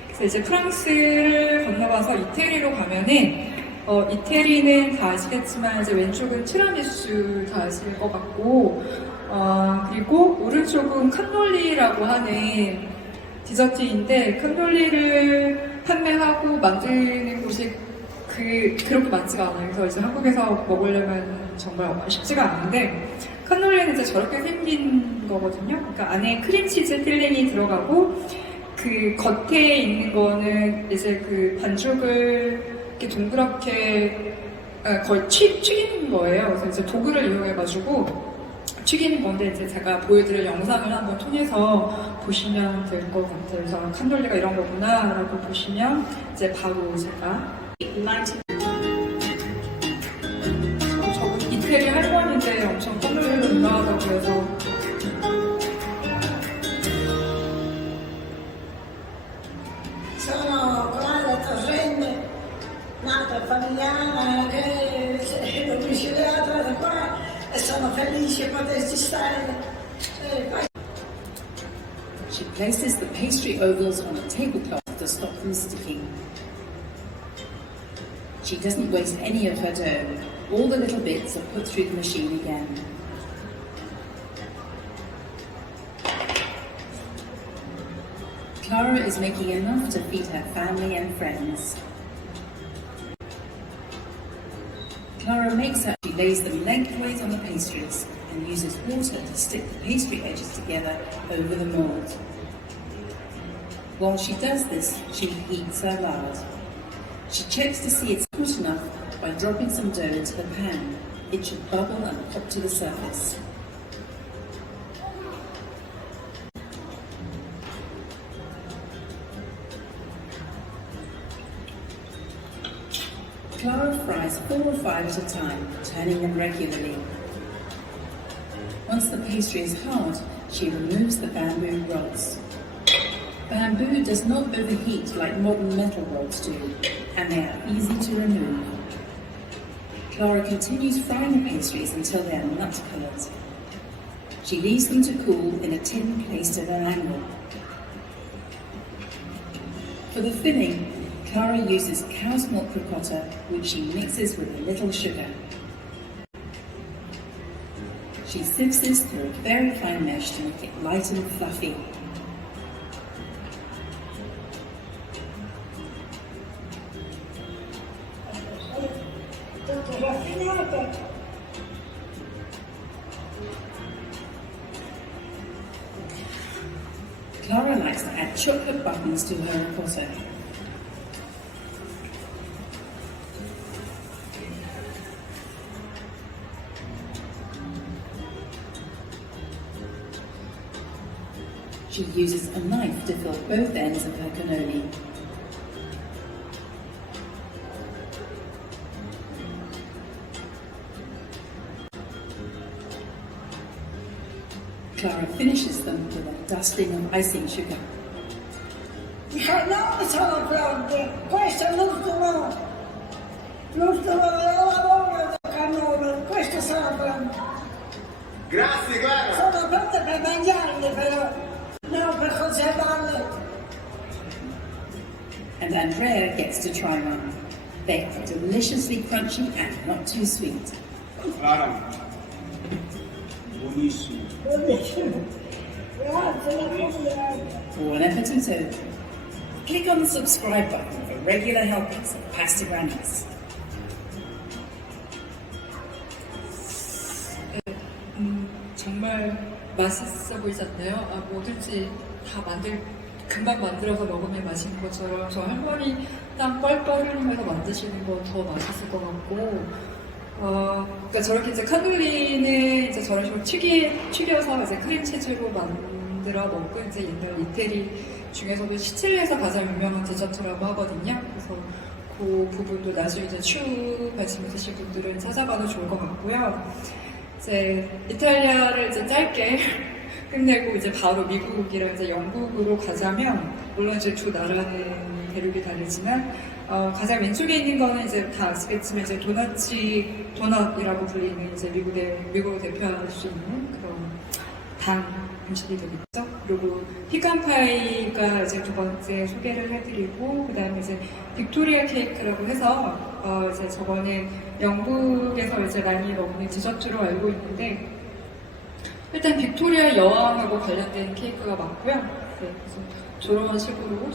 그래서 이제 프랑스를 건너가서 이태리로 가면은 이태리는 다 아시겠지만 이제 왼쪽은 티라미수 다 아실 것 같고, 그리고 오른쪽은 칸놀리라고 하는 디저트인데, 칸놀리를 판매하고 만드는 곳이 그렇게 많지가 않아요. 그래서 이제 한국에서 먹으려면 정말 쉽지가 않은데, 칸놀리는 이제 저렇게 생긴 거거든요. 그러니까 안에 크림치즈 필링이 들어가고, 그 겉에 있는 거는 이제 그 반죽을 이렇게 동그랗게 거의 튀기는 거예요. 그래서 이제 도구를 이용해가지고 튀기는 건데, 이제 제가 보여드릴 영상을 한번 통해서 보시면 될 것 같아요. 그래서 칸돌리가 이런 거구나 라고 보시면 이제 바로 제가 저분 이태리 할머니인데 엄청 칸돌리로 유명하다고 해서 Sono Clara Tosenne, nata famigliana, che ho domiciliato da qua e sono felice di poterci stare. She places the pastry ovals on a tablecloth to stop them sticking. She doesn't waste any of her dough. All the little bits are put through the machine again. Clara is making enough to feed her family and friends. Clara makes her, she lays them lengthways on the pastries and uses water to stick the pastry edges together over the mould. While she does this, she heats her lard. She checks to see it's hot enough by dropping some dough into the pan. It should bubble and pop to the surface. Clara fries 4 or 5 at a time, turning them regularly. Once the pastry is hard, she removes the bamboo rods. Bamboo does not overheat like modern metal rods do, and they are easy to remove. Clara continues frying the pastries until they are nut-coloured. She leaves them to cool in a tin placed at an angle. For the filling, Clara uses cow's milk ricotta, which she mixes with a little sugar. She sifts this through a very fine mesh to make it light and fluffy. Tutto raffinato. Clara likes to add chocolate buttons to her ricotta. She uses a knife to fill both ends of her cannoli. Clara finishes them with a dusting of icing sugar. I cannoli sono pronti. Questo è l'ultimo lavoro del cannolo. Questo sono pronti. Grazie Clara! Sono pronte per mangiarli però, non per conservarli. And Andrea gets to try one. They are deliciously crunchy and not too sweet. Clara, buonissimo. Buonissimo. Grazie. Buon appetito! Click on the subscribe button for regular helpings of pasta grannies. 정말 맛있어 보이지 않나요? 뭐든지 다 금방 만들어서 먹으면 맛있는 것처럼 저 할머니 땀 뻘뻘 흘리면서 만드시는 거 더 맛있을 것 같고, 그러니까 저렇게 이제 카놀리는 이제 저런 식으로 튀겨서 이제 크림치즈로 만들어 먹고, 이제 옛날 이태리 중에서도 시칠리에서 가장 유명한 디저트라고 하거든요. 그래서 그 부분도 나중에 이제 추후 관심 있으신 분들은 찾아봐도 좋을 것 같고요. 이제 이탈리아를 이제 짧게 끝내고 이제 바로 미국이랑 이제 영국으로 가자면, 물론 이제 두 나라는 대륙이 다르지만 가장 왼쪽에 있는 거는 이제 다 아시겠지만 이제 도넛이라고 불리는 이제 미국을 대표할 수 있는 그런 단 음식이 되겠죠. 그리고 피칸파이가 이제 두 번째 소개를 해드리고, 그 다음에 이제 빅토리아 케이크라고 해서, 이제 저거는 영국에서 이제 많이 먹는 디저트로 알고 있는데, 일단 빅토리아 여왕하고 관련된 케이크가 맞고요. 네, 그래서 저런 식으로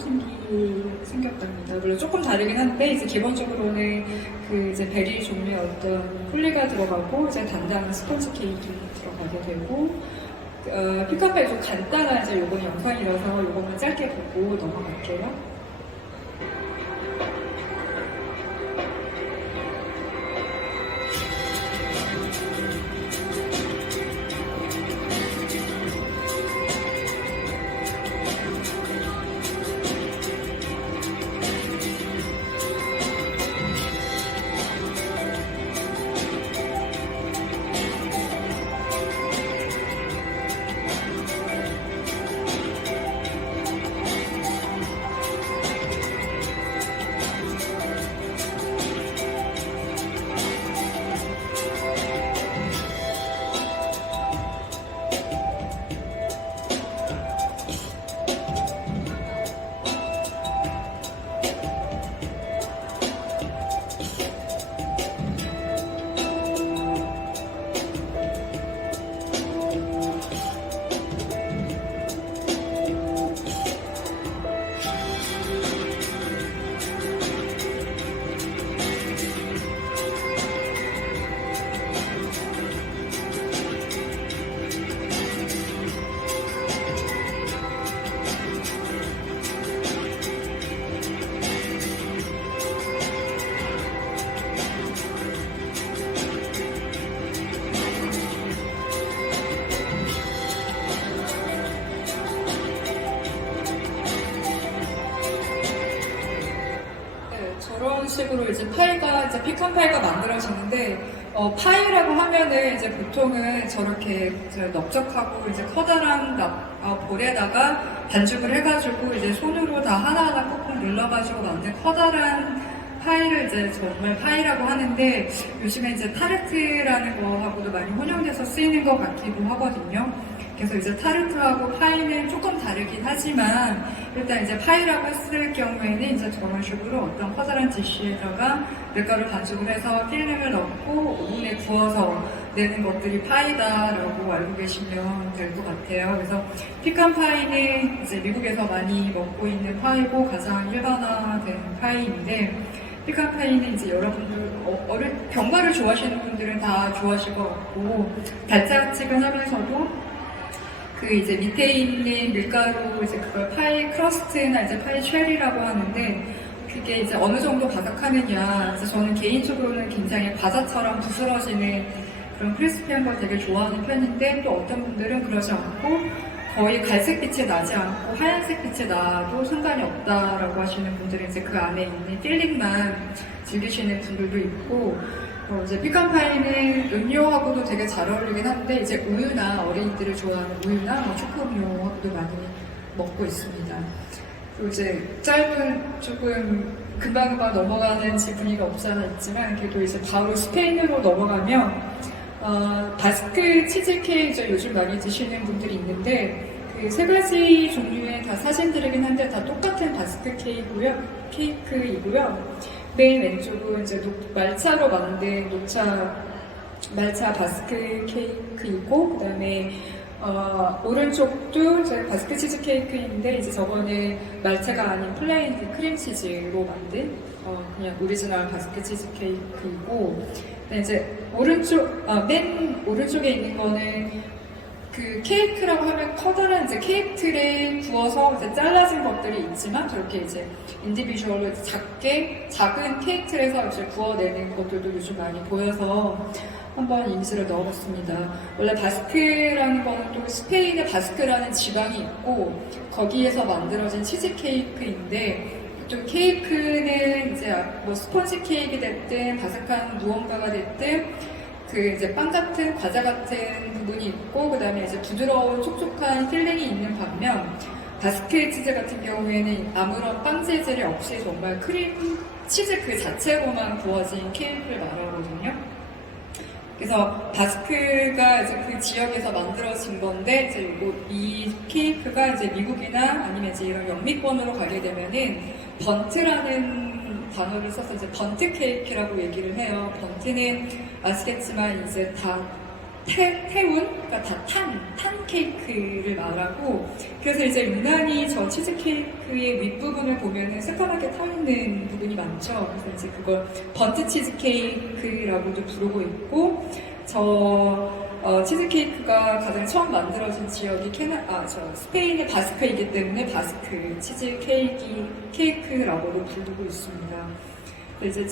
생겼답니다. 물론 조금 다르긴 한데, 이제 기본적으로는 그 이제 베리 종류의 어떤 폴리가 들어가고, 이제 단단한 스펀지 케이크 들어가게 되고, 피카파이 좀 간단한 이제 요건 영상이라서 요거만 짧게 보고 넘어갈게요. 저런 식으로 이제 파이가, 이제 피칸 파이가 만들어지는데, 파이라고 하면은 이제 보통은 저렇게 이제 넓적하고 이제 커다란 볼에다가 반죽을 해가지고 이제 손으로 다 하나하나 꾹꾹 눌러가지고 만든 커다란 파이를 이제 정말 파이라고 하는데, 요즘에 이제 타르트라는 거하고도 많이 혼용돼서 쓰이는 것 같기도 하거든요. 그래서 이제 타르트하고 파이는 조금 다르긴 하지만, 일단 이제 파이라고 했을 경우에는 이제 저런 식으로 어떤 커다란 디쉬에다가 밀가루 반죽을 해서 필링을 넣고 오븐에 구워서 내는 것들이 파이다라고 알고 계시면 될 것 같아요. 그래서 피칸 파이는 이제 미국에서 많이 먹고 있는 파이고 가장 일반화된 파이인데, 피칸 파이는 이제 여러분들 견과를 좋아하시는 분들은 다 좋아하실 것 같고, 달짝지근하면서도 그 이제 밑에 있는 밀가루 이제 그걸 파이 크러스트나 이제 파이 쉘이라고 하는데, 그게 이제 어느 정도 바삭하느냐, 이제 저는 개인적으로는 굉장히 과자처럼 부스러지는 그런 크리스피한 걸 되게 좋아하는 편인데, 또 어떤 분들은 그러지 않고 거의 갈색빛이 나지 않고 하얀색 빛이 나도 상관이 없다라고 하시는 분들은 이제 그 안에 있는 필링만 즐기시는 분들도 있고, 이제 피칸 파이는 음료하고도 되게 잘 어울리긴 한데, 이제 우유나 어린이들을 좋아하는 우유나 초코 음료하고도 많이 먹고 있습니다. 그리고 이제 짧은 조금 금방금방 넘어가는 분위기가 없지 않아 있지만, 그래도 이제 바로 스페인으로 넘어가면 바스크 치즈케이크 요즘 많이 드시는 분들이 있는데, 그 세 가지 종류의 다 사진들이긴 한데 다 똑같은 바스크 케이크이고요. 맨 왼쪽은 이제 말차로 만든 말차 바스크 케이크이고, 그 다음에 오른쪽도 이제 바스크 치즈 케이크인데, 이제 저거는 말차가 아닌 플레인 크림치즈로 만든 그냥 오리지널 바스크 치즈 케이크이고, 이제 맨 오른쪽에 있는 거는 그 케이크라고 하면 커다란 이제 케이크 틀에 구워서 이제 잘라진 것들이 있지만, 저렇게 이제 인디비주얼로 작은 케이크 틀에서 이제 구워내는 것들도 요즘 많이 보여서 한번 이미지를 넣어봤습니다. 원래 바스크라는 거는 또 스페인의 바스크라는 지방이 있고, 거기에서 만들어진 치즈 케이크인데, 또 케이크는 이제 뭐 스펀지 케이크가 됐든 바삭한 무언가가 됐든 그 이제 빵 같은 과자 같은 부분이 있고, 그 다음에 이제 부드러운 촉촉한 필링이 있는 반면, 바스크 치즈 같은 경우에는 아무런 빵 재질이 없이 정말 크림 치즈 그 자체로만 구워진 케이크를 말하거든요. 그래서 바스크가 이제 그 지역에서 만들어진 건데, 이제 이 케이크가 이제 미국이나 아니면 이제 이런 영미권으로 가게 되면은 번트라는 단어를 써서 이제 번트 케이크라고 얘기를 해요. 번트는 아시겠지만 이제 다 태운, 그러니까 다 탄 케이크를 말하고, 그래서 이제 유난히 저 치즈케이크의 윗부분을 보면은 새까맣게 타 있는 부분이 많죠. 그래서 이제 그걸 번트 치즈케이크라고도 부르고 있고, 치즈케이크가 가장 처음 만들어진 지역이 스페인의 바스크이기 때문에 바스크 치즈케이크라고도 부르고 있습니다. 이제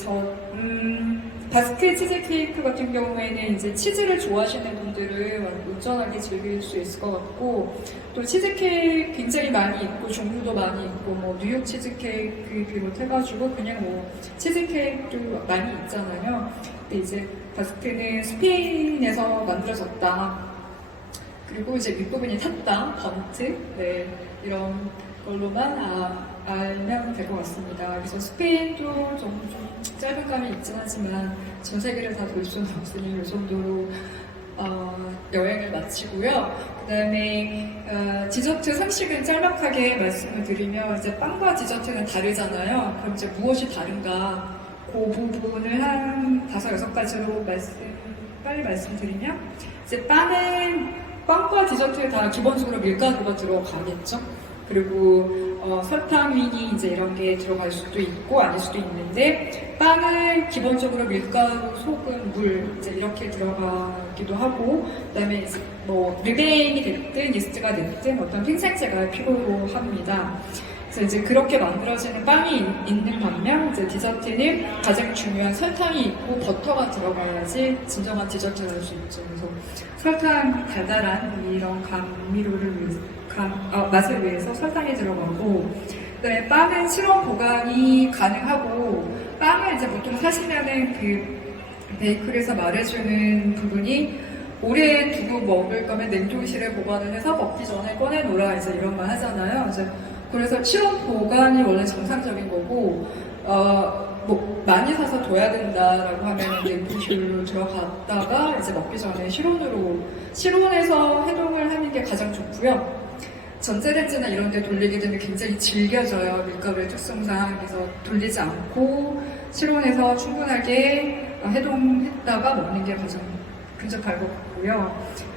바스크 치즈 케이크 같은 경우에는 이제 치즈를 좋아하시는 분들은 온전하게 즐길 수 있을 것 같고, 또 치즈 케이크 굉장히 많이 있고, 종류도 많이 있고, 뭐, 뉴욕 치즈 케이크 비롯해가지고, 그냥 뭐, 치즈 케이크도 많이 있잖아요. 근데 이제 바스크는 스페인에서 만들어졌다. 그리고 이제 윗부분이 탔다, 번트, 네, 이런 걸로만 알면 될 것 같습니다. 그래서 스페인도 좀 짧은 감이 있긴 하지만 전 세계를 다 돌 수는 없으니 이 정도로 여행을 마치고요. 그 다음에 디저트 상식은 짤막하게 말씀을 드리면, 이제 빵과 디저트는 다르잖아요. 그럼 이제 무엇이 다른가? 그 부분을 한 5-6가지로 빨리 말씀드리면, 이제 빵과 디저트에 다 기본적으로 밀가루가 들어가겠죠. 그리고 설탕이 이제 이런 게 들어갈 수도 있고 아닐 수도 있는데, 빵은 기본적으로 밀가루, 소금, 물 이제 이렇게 들어가기도 하고, 그다음에 이제 뭐 르베인이 됐든 이스트가 됐든 어떤 생산제가 필요로 합니다. 그래서 이제 그렇게 만들어지는 빵이 있는 반면, 이제 디저트는 가장 중요한 설탕이 있고 버터가 들어가야지 진정한 디저트를 할 수 있죠. 그래서 설탕, 달달한 이런 감미료를 위해서, 맛을 위해서 설탕이 들어가고, 그다음에 빵은 실온 보관이 가능하고, 빵을 이제 보통 사시면은 그 베이커리에서 말해주는 부분이, 오래 두고 먹을 거면 냉동실에 보관을 해서 먹기 전에 꺼내놓으라, 이제 이런 말 하잖아요. 그래서 실온 보관이 원래 정상적인 거고, 뭐 많이 사서 둬야 된다라고 하면 냉동실로 들어갔다가 이제 먹기 전에 실온에서 해동을 하는 게 가장 좋고요. 전자레인지나 이런 데 돌리게 되면 굉장히 질겨져요. 밀가루의 특성상. 그래서 돌리지 않고 실온에서 충분하게 해동했다가 먹는 게 가장 근접할 것 같고요.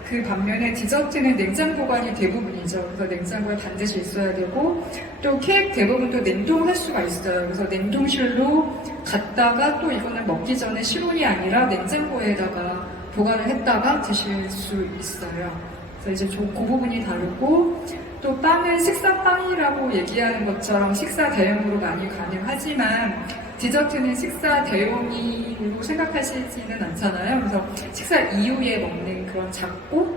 그 반면에 디저트는 냉장 보관이 대부분이죠. 그래서 냉장고에 반드시 있어야 되고, 또 케이크 대부분도 냉동할 수가 있어요. 그래서 냉동실로 갔다가 또 이거는 먹기 전에 실온이 아니라 냉장고에다가 보관을 했다가 드실 수 있어요. 그래서 이제 그 부분이 다르고, 또 빵은 식사빵이라고 얘기하는 것처럼 식사 대용으로 많이 가능하지만, 디저트는 식사 대용으로 생각하시지는 않잖아요. 그래서 식사 이후에 먹는 그런 작고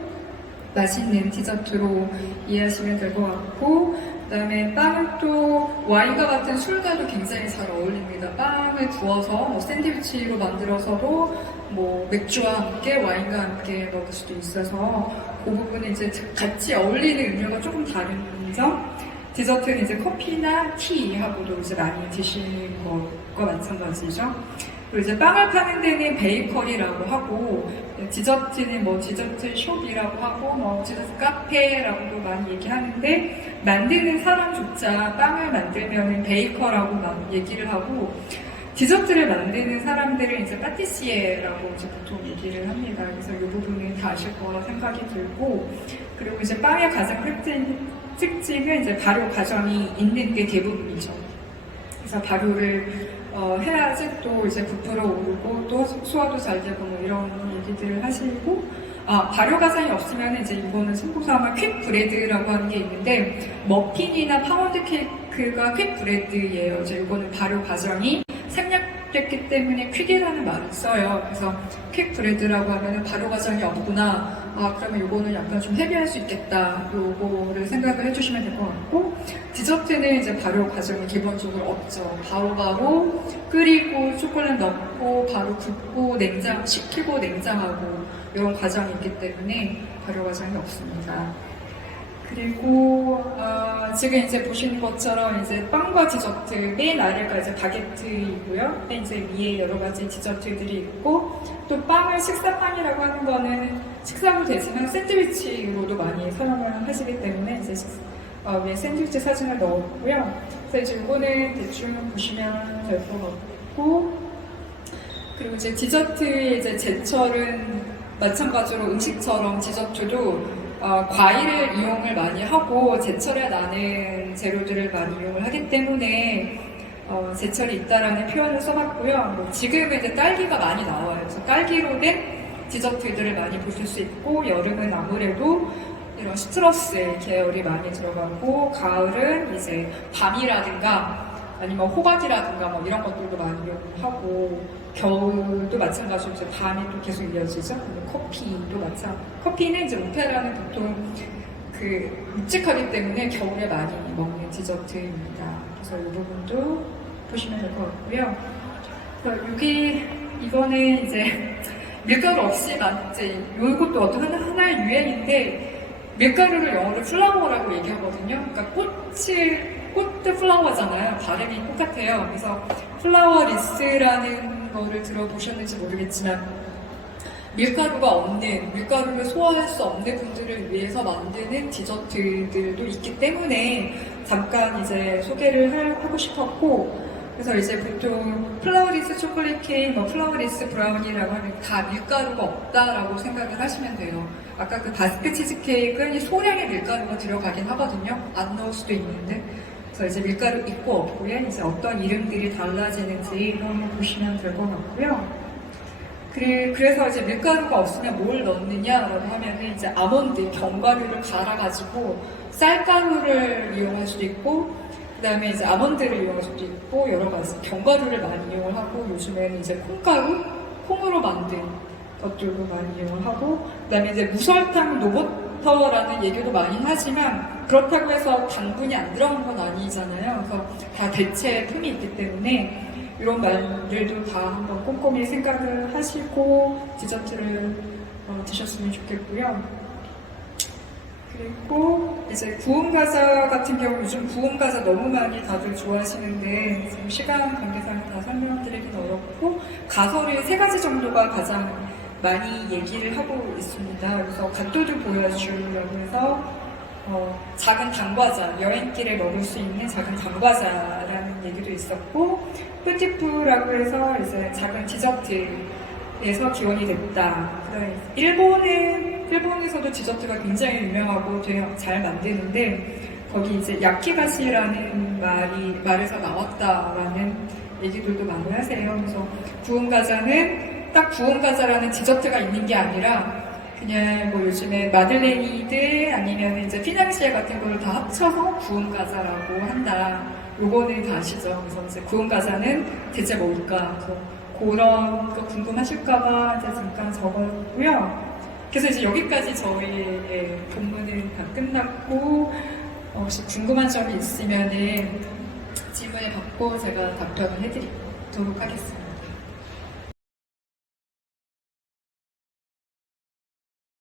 맛있는 디저트로 이해하시면 될 것 같고, 그 다음에 빵은 또 와인과 같은 술과도 굉장히 잘 어울립니다. 빵을 구워서 뭐 샌드위치로 만들어서도 뭐 맥주와 함께 와인과 함께 먹을 수도 있어서, 그 부분은 이제 같이 어울리는 음료가 조금 다른 점. 디저트는 이제 커피나 티하고도 이제 많이 드시는 것과 마찬가지죠. 그리고 이제 빵을 파는 데는 베이커리라고 하고, 디저트는 뭐 디저트 숍이라고 하고, 뭐 디저트 카페라고도 많이 얘기하는데, 만드는 사람조차 빵을 만들면은 베이커라고 얘기를 하고, 디저트를 만드는 사람들은 이제 파티시에라고 이제 보통 얘기를 합니다. 그래서 이 부분은 다 아실 거라 생각이 들고, 그리고 이제 빵의 가장 특징은 이제 발효 과정이 있는 게 대부분이죠. 그래서 발효를 해야지 또 이제 부풀어 오르고 또 소화도 잘 되고 뭐 이런 얘기들을 하시고, 발효 과정이 없으면 이제 이거는 참고삼아 퀵 브레드라고 하는 게 있는데, 머핀이나 파운드 케이크가 퀵 브레드예요. 이제 이거는 발효 과정이 생략됐기 때문에 퀵이라는 말을 써요. 그래서 퀵 브레드라고 하면 발효 과정이 없구나. 그러면 요거는 약간 좀 헤비할 수 있겠다. 요거를 생각을 해주시면 될 것 같고, 디저트는 이제 발효 과정이 기본적으로 없죠. 바로바로 끓이고 초콜릿 넣고 바로 굽고 식히고 냉장하고 이런 과정이 있기 때문에 발효 과정이 없습니다. 그리고 지금 이제 보시는 것처럼 이제 빵과 디저트 맨 아래가 이제 바게트이고요. 이제 위에 여러 가지 디저트들이 있고 또 빵을 식사빵이라고 하는 거는 식사도 되지만 샌드위치로도 많이 사용을 하시기 때문에 이제 위에 샌드위치 사진을 넣었고요. 그래서 이제 이거는 대충 보시면 될 것 같고 그리고 이제 디저트의 이제 제철은 마찬가지로 음식처럼 디저트도 과일을 이용을 많이 하고 제철에 나는 재료들을 많이 이용을 하기 때문에 제철이 있다라는 표현을 써봤고요. 뭐 지금은 이제 딸기가 많이 나와요. 그래서 딸기로 된 디저트들을 많이 보실 수 있고 여름은 아무래도 이런 시트러스 계열이 많이 들어가고 가을은 이제 밤이라든가 아니면 호박이라든가 뭐 이런 것들도 많이 이용하고 겨울도 마찬가지로 이제 밤이 또 계속 이어지죠. 커피도 마찬가지. 커피는 이제 오페라는 보통 그 묵직하기 때문에 겨울에 많이 먹는 디저트입니다. 그래서 이 부분도 보시면 될 것 같고요. 이거는 이제 밀가루 없이 이제 이것도 어떤 하나의 유행인데 밀가루를 영어로 플라워라고 얘기하거든요. 그러니까 꽃 플라워잖아요. 발음이 똑같아요. 그래서 플라워리스라는 거를 들어보셨는지 모르겠지만 밀가루를 소화할 수 없는 분들을 위해서 만드는 디저트들도 있기 때문에 잠깐 이제 소개를 하고 싶었고 그래서 이제 보통 플라워리스 초콜릿 케이크, 플라워리스 브라우니라고 하면 다 밀가루가 없다라고 생각을 하시면 돼요. 아까 그 바스크 치즈 케이크는 소량의 밀가루가 들어가긴 하거든요. 안 넣을 수도 있는데. 그래서 이제 밀가루 있고 없고요. 이제 어떤 이름들이 달라지는지 한번 보시면 될 것 같고요. 그래서 이제 밀가루가 없으면 뭘 넣느냐라고 하면은 이제 아몬드, 견과류를 갈아가지고 쌀가루를 이용할 수도 있고 그 다음에 이제 아몬드를 이용할 수도 있고 여러 가지 견과류를 많이 이용을 하고 요즘에는 이제 콩으로 만든 것들도 많이 이용을 하고 그 다음에 이제 무설탕 노버터라는 얘기도 많이 하지만 그렇다고 해서 당분이 안 들어간 건 아니잖아요. 그래서 다 대체 품이 있기 때문에 이런 말들도 다 한번 꼼꼼히 생각을 하시고 디저트를 드셨으면 좋겠고요. 그리고 이제 구운 과자 같은 경우 요즘 구운 과자 너무 많이 다들 좋아하시는데 지금 시간 관계상 다 설명드리긴 어렵고 가설이 3가지 정도가 가장 많이 얘기를 하고 있습니다. 그래서 갓도드 보여주려고 해서 작은 단과자, 여행길에 먹을 수 있는 작은 단과자라는 얘기도 있었고 뿌티프라고 해서 이제 작은 디저트에서 기원이 됐다. 일본에서도 디저트가 굉장히 유명하고 되게 잘 만드는데 거기 이제 야키가시라는 말에서 나왔다라는 얘기들도 많이 하세요. 그래서 구운 과자는 딱 구운 과자라는 디저트가 있는 게 아니라 그냥 뭐 요즘에 마들레니들 아니면 이제 피낭시에 같은 걸 다 합쳐서 구운 과자라고 한다. 요거는 다 아시죠? 그래서 이제 구운 과자는 대체 뭘까? 그런 거 궁금하실까봐 이제 잠깐 적었고요. 그래서 이제 여기까지 저희의 본문은 다 끝났고 혹시 궁금한 점이 있으면은 질문을 받고 제가 답변을 해드리도록 하겠습니다.